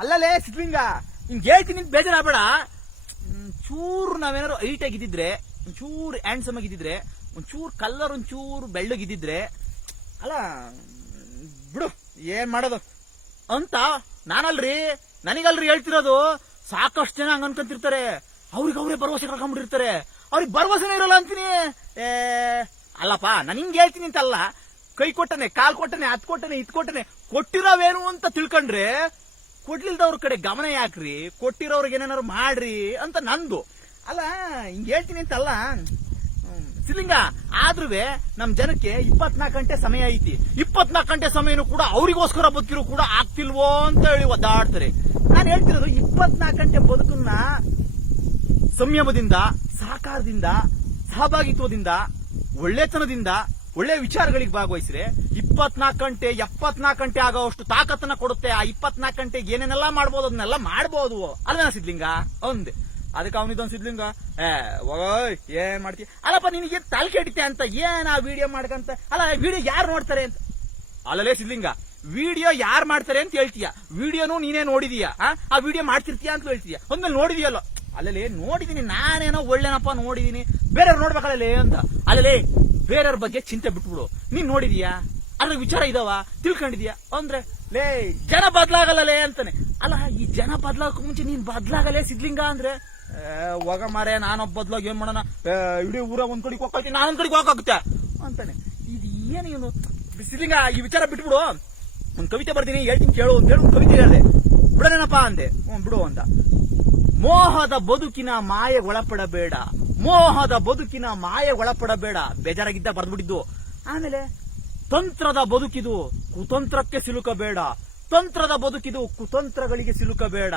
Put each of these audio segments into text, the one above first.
ಅಲ್ಲಲೇ ಸಿದ್ಲಿಂಗ ಹಿಂಗ್ ಹೇಳ್ತೀನಿ ಅಂತ ಬೇಜಾರಾಗಬೇಡ. ಚೂರು ನಾವೇನಾದ್ರು ಹೈಟ್ ಆಗಿದ್ದಿದ್ರೆ ಒಂಚೂರು ಹ್ಯಾಂಡ್ಸಮ್ ಆಗಿದ್ದಿದ್ರೆ ಒಂಚೂರು ಕಲ್ಲರ್ ಒಂಚೂರು ಬೆಳ್ಳಗಿದ್ದಿದ್ರೆ ಅಲ್ಲ, ಬಿಡು, ಏನ್ ಮಾಡೋದು? ಅಂತ ನಾನಲ್ರಿ, ನನಗಲ್ರಿ ಹೇಳ್ತಿರೋದು, ಸಾಕಷ್ಟು ಜನ ಹಂಗ ಅನ್ಕೊಂತಿರ್ತಾರೆ. ಅವ್ರಿಗೆ ಅವರೇ ಭರವಸೆ ಕಳ್ಕೊಂಡ್ಬಿಟ್ಟಿರ್ತಾರೆ ಅವ್ರಿಗೆ ಭರವಸೆನೇ ಇರಲ್ಲ ಅಂತೀನಿ. ಏ, ಅಲ್ಲಪ್ಪ, ನಾನು ಹಿಂಗೆ ಹೇಳ್ತೀನಿ ಅಂತಲ್ಲ ಕೈ ಕೊಟ್ಟನೆ, ಕಾಲ್ ಕೊಟ್ಟನೆ, ಹತ್ ಕೊಟ್ಟನೆ ಇತ್ ಕೊಟ್ಟನೆ, ಕೊಟ್ಟಿರೋವೇನು ಅಂತ ತಿಳ್ಕೊಂಡ್ರೆ ಕೊಡ್ಲಿಲ್ದವ್ರ ಕಡೆ ಗಮನ ಯಾಕ್ರಿ? ಕೊಟ್ಟಿರೋರ್ಗೆ ಏನೇನಾರು ಮಾಡ್ರಿ ಅಂತ ನಂದು. ಅಲ್ಲ, ಹಿಂಗ್ ಹೇಳ್ತೀನಿ ಅಂತಲ್ಲ. ಸಿಲಿಂಗ ಆದ್ರೂ ನಮ್ ಜನಕ್ಕೆ ಇಪ್ಪತ್ನಾಲ್ಕು ಗಂಟೆ ಸಮಯ ಐತಿ. ಇಪ್ಪತ್ನಾಲ್ಕು ಗಂಟೆ ಸಮಯನೂ ಕೂಡ ಅವರಿಗೋಸ್ಕರ ಬದುಕಿರೋ ಕೂಡ ಆಗ್ತಿಲ್ವೋ ಅಂತ ಹೇಳಿ ಒದ್ದಾಡ್ತಾರೆ. ನಾನು ಹೇಳ್ತಿರೋದು ಇಪ್ಪತ್ನಾಲ್ಕು ಗಂಟೆ ಬದುಕನ್ನ ಸಂಯಮದಿಂದ, ಸಹಕಾರದಿಂದ, ಸಹಭಾಗಿತ್ವದಿಂದ, ಒಳ್ಳೆತನದಿಂದ, ಒಳ್ಳೆ ವಿಚಾರಗಳಿಗೆ ಭಾಗವಹಿಸಿದ್ರೆ ಇಪ್ಪತ್ನಾಲ್ಕು ಗಂಟೆ, ಎಪ್ಪತ್ನಾಲ್ಕು ಗಂಟೆ ಆಗೋವಷ್ಟು ತಾಕತ್ತನ್ನ ಕೊಡುತ್ತೆ. ಆ ಇಪ್ಪತ್ನಾಲ್ಕು ಗಂಟೆಗೆ ಏನೇನೆಲ್ಲ ಮಾಡ್ಬೋದು, ಅದನ್ನೆಲ್ಲ ಮಾಡ್ಬೋದು. ಅಲ್ವೇನ ಸಿದ್ಲಿಂಗ ಒಂದ್. ಅದಕ್ಕೆ ಅವನಿದೊಂದು ಸಿದ್ಲಿಂಗ ಏ, ಓಯ್, ಏನ್ ಮಾಡ್ತಿ? ಅಲ್ಲಪ್ಪ, ನಿನಗೆ ತಲೆ ಕೆಡಿತೆ ಅಂತ ಏನ್ ಆ ವಿಡಿಯೋ ಮಾಡ್ಕಂತ? ಅಲ್ಲ ವಿಡಿಯೋ ಯಾರು ನೋಡ್ತಾರೆ ಅಂತ? ಅಲ್ಲಲೇ ಸಿದ್ಲಿಂಗ ವಿಡಿಯೋ ಯಾರು ಮಾಡ್ತಾರೆ ಅಂತ ಹೇಳ್ತೀಯ? ವಿಡಿಯೋನು ನೀನೇ ನೋಡಿದೀಯ, ಆ? ಆ ವಿಡಿಯೋ ಮಾಡ್ತಿರ್ತೀಯ ಅಂತ ಹೇಳ್ತೀಯ? ಒಂದ್ಮೇಲೆ ನೋಡಿದೀಯಲ್ಲ? ಅಲ್ಲಲೇ, ನೋಡಿದೀನಿ, ನಾನೇನೋ ಒಳ್ಳೆನಪ್ಪ ನೋಡಿದೀನಿ. ಬೇರೆಯವ್ರು ನೋಡ್ಬೇಕಲ್ಲೇ ಅಂತ. ಅಲ್ಲಲೇ, ಬೇರೆಯವ್ರ ಬಗ್ಗೆ ಚಿಂತೆ ಬಿಟ್ಬಿಡು. ನೀನ್ ನೋಡಿದೀಯಾ? ಅದ್ರ ವಿಚಾರ ಇದಾವ, ತಿಳ್ಕೊಂಡಿದ್ಯಾ? ಅಂದ್ರೆ, ಲೇ, ಜನ ಬದ್ಲಾಗಲ್ಲಲೇ ಅಂತಾನೆ. ಅಲ್ಲ, ಈ ಜನ ಬದ್ಲಾಗಕ್ ಮುಂಚೆ ನೀನ್ ಬದ್ಲಾಗಲೇ ಸಿದ್ಲಿಂಗ ಅಂದ್ರೆ? ಹೋಗ ಮಾರೆ ನಾನೊಬ್ಬ ಬದ್ಲಾಗ ಏನ್ ಮಾಡೋಣ? ಇಡೀ ಊರ ಒಂದ್ ಕಡೆಗೆ ಹೋಗ್ತೀನಿ ನಾನೊಂದ್ ಕಡೆಗೆ ಹೋಗಕ್ಕಾಗುತ್ತೆ ಅಂತಾನೆ. ಇದು ಏನು ಇವನು ಸಿದ್ಲಿಂಗ, ಈ ವಿಚಾರ ಬಿಟ್ಬಿಡು. ಒಂದ್ ಕವಿತೆ ಬರ್ತೀನಿ ಹೇಳ್ತೀನಿ, ಕೇಳು ಅಂತ ಹೇಳಿ ಒಂದ್ ಕವಿತೆ ಹೇಳಿದೆ. ಬಿಡನೇನಪ್ಪ ಅಂದೆ. ಹ್ಮ್, ಬಿಡು ಅಂತ ಮೋಹದ ಬದುಕಿನ ಮಾಯೆಗೊಳಪಡಬೇಡ ಮೋಹದ ಬದುಕಿನ ಮಾಯೆ ಒಳಪಡಬೇಡ. ಬೇಜಾರಾಗಿದ್ದ ಬರ್ದ್ಬಿಟ್ಟಿದ್ದು. ಆಮೇಲೆ ತಂತ್ರದ ಬದುಕಿದು ಕುತಂತ್ರಕ್ಕೆ ಸಿಲುಕಬೇಡ. ತಂತ್ರದ ಬದುಕಿದು ಕುತಂತ್ರಗಳಿಗೆ ಸಿಲುಕಬೇಡ.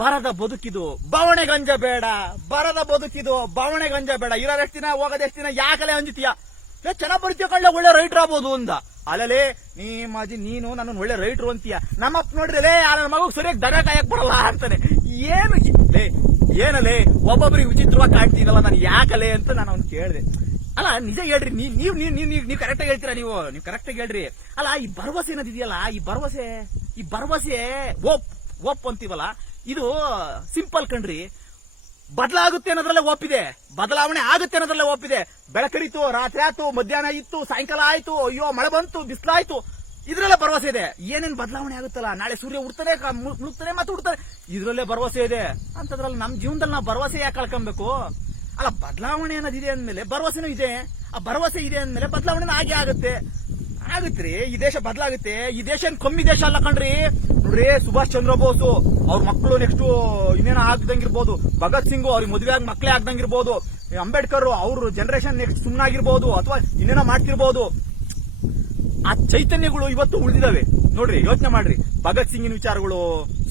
ಬರದ ಬದುಕಿದು ಬವಣೆಗಂಜ ಬೇಡ. ಬರದ ಬದುಕಿದು ಬವಣೆಗಂಜ ಬೇಡ. ಇರೋದೆಷ್ಟು ದಿನ ಹೋಗೋದೆಷ್ಟು ದಿನ, ಯಾಕಲೆ ಅಂಜಿತೀಯ? ಚೆನ್ನಾಗಿ ಬರೀತೀಯ ಕಳ್ಳೆ ಒಳ್ಳೆ ರೈಟರ್ ಆಗ್ಬೋದು ಅಂದ. ಅಲ್ಲಲೆ, ನೀ ಮಾಜಿ, ನೀನು ನನ್ನ ಒಳ್ಳೆ ರೈಟ್ರು ಅಂತೀಯ. ನಮ್ಮಪ್ಪ ನೋಡ್ರಿ, ಲೇ, ಆ ನನ್ನ ಮಗು ಸರಿಯಾಗಿ ದರ ಕಾಯಕ್ ಬರಲ್ಲ ಅಂತಾನೆ. ಏನು ಏನಲೇ, ಒಬ್ಬೊಬ್ರಿಗೆ ವಿಚಿತ್ರವಾಗಿ ಕಾಣ್ತೀನಲ್ಲ ನಾನು ಯಾಕಲೆ ಅಂತ ನಾನು ಅವ್ನು ಕೇಳಿದೆ. ಅಲ್ಲ, ನಿಜ ಹೇಳ್ರಿ ನೀವ್ ನೀವ್ ನೀವ್ ನೀವ್ ನೀವ್ ನೀವು ಕರೆಕ್ಟ್ ಆಗಿ ಹೇಳ್ತೀರಾ ನೀವು? ನೀವು ಕರೆಕ್ಟ್ ಆಗಿ ಹೇಳ್ರಿ. ಅಲ್ಲ, ಈ ಭರವಸೆ ಅನ್ನೋದಿದೆಯಲ್ಲ ಈ ಭರವಸೆ ಈ ಭರವಸೆ ಓಪ್ ಓಪ್ ಅಂತೀವಲ್ಲ, ಇದು ಸಿಂಪಲ್ ಕಣ್ರಿ. ಬದಲಾಗುತ್ತೆ ಅನ್ನೋದ್ರಲ್ಲೇ ಒಪ್ಪಿದೆ ಬದಲಾವಣೆ ಆಗುತ್ತೆ ಅನ್ನೋದ್ರಲ್ಲೇ ಒಪ್ಪಿದೆ ಬೆಳಕರಿತು ರಾತ್ರಿ ಆಯ್ತು, ಮಧ್ಯಾಹ್ನ ಇತ್ತು, ಸಾಯಂಕಾಲ ಆಯ್ತು, ಅಯ್ಯೋ, ಮಳೆ ಬಂತು ಬಿಸಿಲಾಯ್ತು ಇದ್ರಲ್ಲೇ ಭರವಸೆ ಇದೆ. ಏನೇನ್ ಬದಲಾವಣೆ ಆಗುತ್ತಲ್ಲ, ನಾಳೆ ಸೂರ್ಯ ಉಡ್ತಾನೆ ಮುಳುಗ್ತಾನೆ, ಮತ್ತೆ ಉಡ್ತಾನೆ. ಇದ್ರಲ್ಲೇ ಭರವಸೆ ಇದೆ. ಅಂತದ್ರಲ್ಲಿ ನಮ್ಮ ಜೀವನದಲ್ಲಿ ನಾವು ಭರವಸೆ ಯಾಕೆ ಕಳ್ಕೊಬೇಕು? ಅಲ್ಲ, ಬದಲಾವಣೆ ಅನ್ನೋದಿದೆ ಅಂದಮೇಲೆ ಭರವಸೆನೂ ಇದೆ. ಆ ಭರವಸೆ ಇದೆ ಅಂದಮೇಲೆ ಬದಲಾವಣೆ ಹಾಗೆ ಆಗುತ್ತೆ. ಆಗತ್ರಿ, ಈ ದೇಶ ಬದಲಾಗುತ್ತೆ. ಈ ದೇಶ ಏನ್ ಕಮ್ಮಿ ದೇಶ ಅಲ್ಲ ಕಣ್ರಿ. ನೋಡ್ರಿ, ಸುಭಾಷ್ ಚಂದ್ರ ಬೋಸ್, ಅವ್ರ ಮಕ್ಕಳು ನೆಕ್ಸ್ಟ್ ಇನ್ನೇನೋ ಆಗ್ದಂಗಿರ್ಬೋದು. ಭಗತ್ ಸಿಂಗ್ ಅವ್ರಿಗೆ ಮದುವೆ ಆಗಿ ಮಕ್ಕಳೇ ಆಗ್ದಂಗಿರ್ಬೋದು. ಅಂಬೇಡ್ಕರ್, ಅವ್ರ ಜನರೇಷನ್ ನೆಕ್ಸ್ಟ್ ಸುಮ್ಮನಾಗಿರ್ಬೋದು ಅಥವಾ ಇನ್ನೇನೋ ಮಾಡ್ತಿರ್ಬೋದು. ಆ ಚೈತನ್ಯಗಳು ಇವತ್ತು ಉಳಿದಿದಾವೆ. ನೋಡ್ರಿ, ಯೋಚನೆ ಮಾಡ್ರಿ. ಭಗತ್ ಸಿಂಗಿನ ವಿಚಾರಗಳು.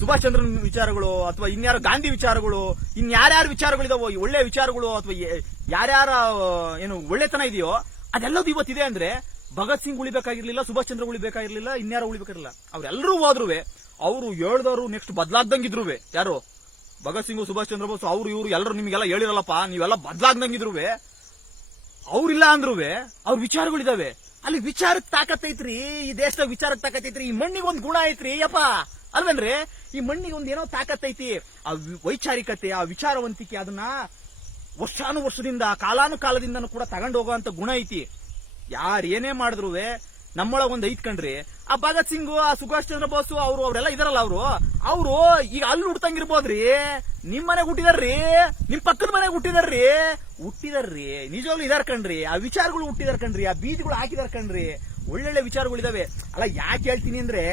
ಸುಭಾಷ್ ಚಂದ್ರನ್ ವಿಚಾರಗಳು ಅಥವಾ ಇನ್ಯಾರ ಗಾಂಧಿ ವಿಚಾರಗಳು, ಇನ್ಯಾರ್ಯಾರ ವಿಚಾರಗಳಿದಾವೋ ಒಳ್ಳೆ ವಿಚಾರಗಳು ಅಥವಾ ಯಾರ್ಯಾರ ಏನು ಒಳ್ಳೆತನ ಇದೆಯೋ, ಅದೆಲ್ಲದೂ ಇವತ್ತಿದೆ ಅಂದ್ರೆ ಭಗತ್ ಸಿಂಗ್ ಉಳಿಬೇಕಾಗಿರ್ಲಿಲ್ಲ, ಸುಭಾಷ್ ಚಂದ್ರ ಉಳಿಬೇಕಾಗಿರ್ಲಿಲ್ಲ, ಇನ್ಯಾರ ಉಳಿಬೇಕಾಗಿರ್ಲಿಲ್ಲ. ಅವರೆಲ್ಲರೂ ಹೋದ್ರುವೆ, ಅವರು ಹೇಳ್ದವರು ನೆಕ್ಸ್ಟ್ ಬದಲಾಗ್ದಂಗಿದ್ರು ಯಾರು? ಭಗತ್ ಸಿಂಗ್, ಸುಭಾಷ್ ಚಂದ್ರ ಬೋಸ್, ಅವ್ರು ಇವ್ರು ಎಲ್ಲರೂ ನಿಮಗೆಲ್ಲ ಹೇಳಿರಲ್ಲಪ್ಪ, ನೀವೆಲ್ಲ ಬದಲಾಗ್ದಂಗಿದ್ರು ಅವ್ರಿಲ್ಲ ಅಂದ್ರುವೆ, ಅವ್ರ ವಿಚಾರಗಳಿದಾವೆ. ಅಲ್ಲಿ ವಿಚಾರಕ್ಕೆ ತಾಕತ್ತೈತ್ರಿ, ಈ ದೇಶದಾಗ ವಿಚಾರಕ್ಕೆ ತಾಕತ್ತೈತ್ರಿ, ಈ ಮಣ್ಣಿಗೆ ಒಂದು ಗುಣ ಐತ್ರಿ, ಯಪ್ಪ. ಅಲ್ವೇನ್ರಿ? ಈ ಮಣ್ಣಿಗೆ ಒಂದ್ ಏನೋ ತಾಕತ್ತೈತಿ, ಆ ವೈಚಾರಿಕತೆ, ಆ ವಿಚಾರವಂತಿಕೆ ಅದನ್ನ ವರ್ಷಾನು ವರ್ಷದಿಂದ ಕಾಲಾನುಕಾಲದಿಂದನೂ ಕೂಡ ತಗೊಂಡು ಹೋಗುವಂತ ಗುಣ ಐತಿ. ಯಾರು ಏನೇ ಮಾಡಿದ್ರು ನಮ್ಮೊಳಗ ಒಂದ್ ಐತ್ ಆ ಭಗತ್ ಸಿಂಗ್, ಆ ಸುಭಾಷ್ ಚಂದ್ರ ಬೋಸ್, ಅವರು, ಅವರೆಲ್ಲ ಇದಾರಲ್ಲ ಅವರು. ಅವರು ಈಗ ಅಲ್ಲಿ ಹುಡ್ತಂಗಿರ್ಬೋದ್ರಿ? ನಿಮ್ ಮನೆಗ್ ಹುಟ್ಟಿದಾರ್ರಿ? ನಿಮ್ ಪಕ್ಕದ ಮನೆಗ್ ಹುಟ್ಟಿದಾರ್ರಿ? ಹುಟ್ಟಿದಾರ್ರಿ. ನಿಜವಾಗ್ಲೂ ಇದಾರ್ ಕಣ್ರಿ. ಆ ವಿಚಾರಗಳು ಹುಟ್ಟಿದಾರ್ ಕಣ್ರಿ. ಆ ಬೀಜಗಳು ಹಾಕಿದಾರ್ ಕಣ್ರಿ. ಒಳ್ಳೊಳ್ಳೆ ವಿಚಾರಗಳಿದಾವೆ. ಅಲ್ಲ, ಯಾಕೆ ಹೇಳ್ತೀನಿ ಅಂದ್ರೆ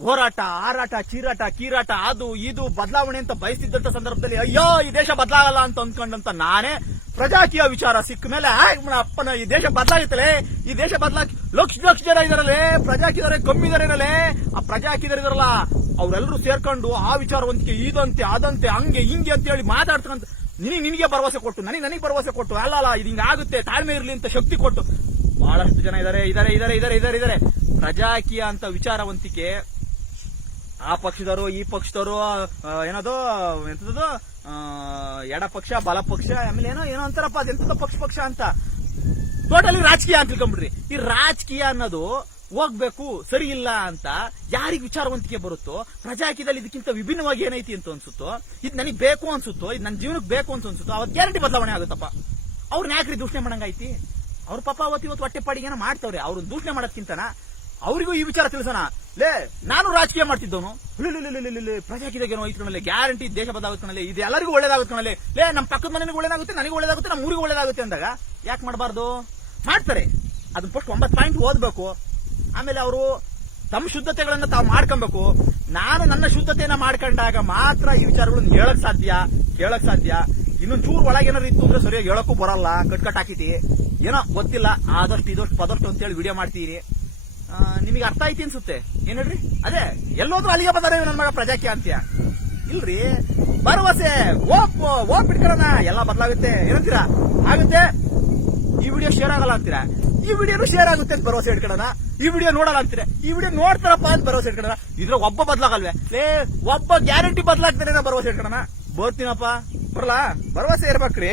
ಹೋರಾಟ, ಆರಾಟ, ಚೀರಾಟ, ಕೀರಾಟ, ಅದು, ಇದು, ಬದಲಾವಣೆ ಅಂತ ಬಯಸ್ತಿದ್ದಂತ ಸಂದರ್ಭದಲ್ಲಿ ಅಯ್ಯೋ, ಈ ದೇಶ ಬದಲಾಗಲ್ಲ ಅಂತ ಅಂದ್ಕೊಂಡಂತ ನಾನೇ ಪ್ರಜಾಕೀಯ ವಿಚಾರ ಸಿಕ್ಕ ಮೇಲೆ ಅಪ್ಪನ ಈ ದೇಶ ಬದಲಾಗಿತ್ತಲೇ, ಈ ದೇಶ ಬದಲಾ ಲಕ್ಷ ಲಕ್ಷ ಜನ ಇದಾರಲ್ಲೇ ಪ್ರಜಾಕಿದಾರೆ ಕಮ್ಮಿ ಇದಾರೇನಲ್ಲೇ ಆ ಪ್ರಜಾಕಿದಾರೆ ಇದಾರಲ್ಲ ಅವರೆಲ್ಲರೂ ಸೇರ್ಕೊಂಡು ಆ ವಿಚಾರವಂತಿಕೆ ಇದಂತೆ, ಅದಂತೆ, ಹಂಗೆ, ಹಿಂಗೆ ಅಂತ ಹೇಳಿ ಮಾತಾಡ್ತಕ್ಕಂತ ನಿನಗೆ ನಿನಗೆ ಭರವಸೆ ಕೊಟ್ಟು, ನನಗೆ ನನಗೆ ಭರವಸೆ ಕೊಟ್ಟು, ಅಲ್ಲ ಅಲ್ಲ, ಇದು ಹಿಂಗಾಗುತ್ತೆ ತಾಳ್ಮೆ ಇರಲಿ ಅಂತ ಶಕ್ತಿ ಕೊಟ್ಟು, ಬಹಳಷ್ಟು ಜನ ಇದಾರೆ ಇದಾರೆ ಇದಾರೆ ಇದಾರೆ ಇದಾರೆ ಇದಾರೆ, ಪ್ರಜಾಕೀಯ ಅಂತ ವಿಚಾರವಂತಿಕೆ ಆ ಪಕ್ಷದವರು, ಈ ಪಕ್ಷದವರು ಏನದು, ಎಂತದ್ದು? ಎಡ ಪಕ್ಷ, ಬಲ ಪಕ್ಷ, ಆಮೇಲೆ ಏನೋ ಏನೋ ಅಂತಾರಪ್ಪ ಅದೆಂತದ ಪಕ್ಷ ಪಕ್ಷ ಅಂತ. ಟೋಟಲಿ ರಾಜಕೀಯ ಅಂತ ತಿಳ್ಕೊಂಡ್ಬಿಡ್ರಿ. ಈ ರಾಜಕೀಯ ಅನ್ನೋದು ಹೋಗ್ಬೇಕು, ಸರಿ ಇಲ್ಲ ಅಂತ ಯಾರಿಗ್ ವಿಚಾರವಂತಿಕೆ ಬರುತ್ತೋ ಪ್ರಜಾಕಿದಲ್ಲಿ ಇದಕ್ಕಿಂತ ವಿಭಿನ್ನವಾಗಿ ಏನೈತಿ ಅಂತ ಅನ್ಸುತ್ತೋ, ಇದು ನನಗೆ ಬೇಕು ಅನ್ಸುತ್ತೋ, ಇದು ನನ್ನ ಜೀವನಕ್ಕೆ ಬೇಕು ಅಂತ ಅನ್ಸುತ್ತೋ ಅವತ್ತು ಗ್ಯಾರಂಟಿ ಬದಲಾವಣೆ ಆಗುತ್ತಪ್ಪ. ಅವ್ರನ್ನ ಯಾಕ್ರಿ ದೂಷಣೆ ಮಾಡಂಗೈತಿ ಅವ್ರ ಪಾಪ ಅವತ್ತು ಇವತ್ತು ಹೊಟ್ಟೆಪಾಡಿಗೆ ಏನೋ ಮಾಡ್ತವ್ರೆ. ಅವ್ರನ್ನ ದೂಷಣೆ ಮಾಡೋದ್ಕಿಂತನ ಅವರಿಗೂ ಈ ವಿಚಾರ ತಿಳಿಸೋಣ. ಲೇ ನಾನು ರಾಜಕೀಯ ಮಾಡ್ತಿದ್ದವನು. ಪ್ರಜಾಕಿದಾಗೇನೋ ಏನೋ ಐತ್ಕಣಲೆ ಗ್ಯಾರಂಟಿ ದೇಶ ಬದಲಾಗುತ್ತೆ ಇದು ಎಲ್ಲರಿಗೂ ಒಳ್ಳೇದಾಗುತ್ತೆ ಕಣಲೆ ಲೇ ನಮ್ಮ ಪಕ್ಕದ ಮನೆಗೂ ಒಳ್ಳೇದಾಗುತ್ತೆ ನನಗೆ ಒಳ್ಳೇದಾಗುತ್ತೆ ನಮ್ಮ ಊರಿಗೆ ಒಳ್ಳೇದಾಗುತ್ತೆ ಅಂದಾಗ ಯಾಕೆ ಮಾಡಬಾರ್ದು? ಮಾಡ್ತಾರೆ. ಅದನ್ನ ಫಸ್ಟ್ ಒಂಬತ್ತು ಪಾಯಿಂಟ್ ಓದ್ಬೇಕು. ಆಮೇಲೆ ಅವರು ತಮ್ಮ ಶುದ್ಧತೆಗಳನ್ನ ತಾವು ಮಾಡ್ಕೊಬೇಕು. ನಾನು ನನ್ನ ಶುದ್ಧತೆಯನ್ನ ಮಾಡ್ಕೊಂಡಾಗ ಮಾತ್ರ ಈ ವಿಚಾರಗಳನ್ನ ಹೇಳಕ್ ಸಾಧ್ಯ ಕೇಳಕ್ ಸಾಧ್ಯ. ಇನ್ನೊಂದ್ ಚೂರು ಒಳಗೆ ಏನಾರು ಇತ್ತು ಅಂದ್ರೆ ಸರಿಯಾಗಿ ಹೇಳಕ್ಕೂ ಬರಲ್ಲ ಕಟ್ ಕಟ್ ಹಾಕಿತಿ ಏನೋ ಗೊತ್ತಿಲ್ಲ ಆದಷ್ಟು ಇದಷ್ಟು ಪದಷ್ಟು ಅಂತೇಳಿ ವಿಡಿಯೋ ಮಾಡ್ತೀರಿ ನಿಮಗೆ ಅರ್ಥ ಐತಿ ಅನ್ಸುತ್ತೆ? ಏನ್ ಹೇಳ್ರಿ? ಅದೇ, ಎಲ್ಲೋದ್ರು ಅಲ್ಲಿಗೆ ಬಂದಾರೆ ನನ್ನ ಮಗ ಪ್ರಜಾಕ್ಯ ಅಂತ್ಯ ಇಲ್ರಿ, ಭರವಸೆ, ಓಪ್ ಓಪ್ ಬಿಟ್ಕೊಳ್ಳೋಣ ಎಲ್ಲ ಬದಲಾಗುತ್ತೆ. ಏನಂತೀರಾ? ಆಗುತ್ತೆ, ಈ ವಿಡಿಯೋ ಶೇರ್ ಆಗಲ್ಲ ಅಂತೀರಾ? ಈ ವಿಡಿಯೋನು ಶೇರ್ ಆಗುತ್ತೆ ಅಂತ ಭರವಸೆ ಇಟ್ಕೊಳ್ಳೋಣ. ಈ ವಿಡಿಯೋ ನೋಡಲ್ಲ ಅಂತೀರಾ? ಈ ವಿಡಿಯೋ ನೋಡ್ತಾರಪ್ಪ ಅಂತ ಭರವಸೆ ಇಟ್ಕೊಳ್ಳೋಣ. ಇದ್ರ ಒಬ್ಬ ಬದಲಾಗಲ್ವೇ? ಲೇ, ಒಬ್ಬ ಗ್ಯಾರಂಟಿ ಬದಲಾಗ್ತಾನೆ ಭರವಸೆ ಇಟ್ಕೊಳ್ಳೋಣ. ಬರ್ತೀನಪ್ಪ. ಬರಲ್ಲ ಭರವಸೆ ಇರ್ಬೇಕ್ರಿ.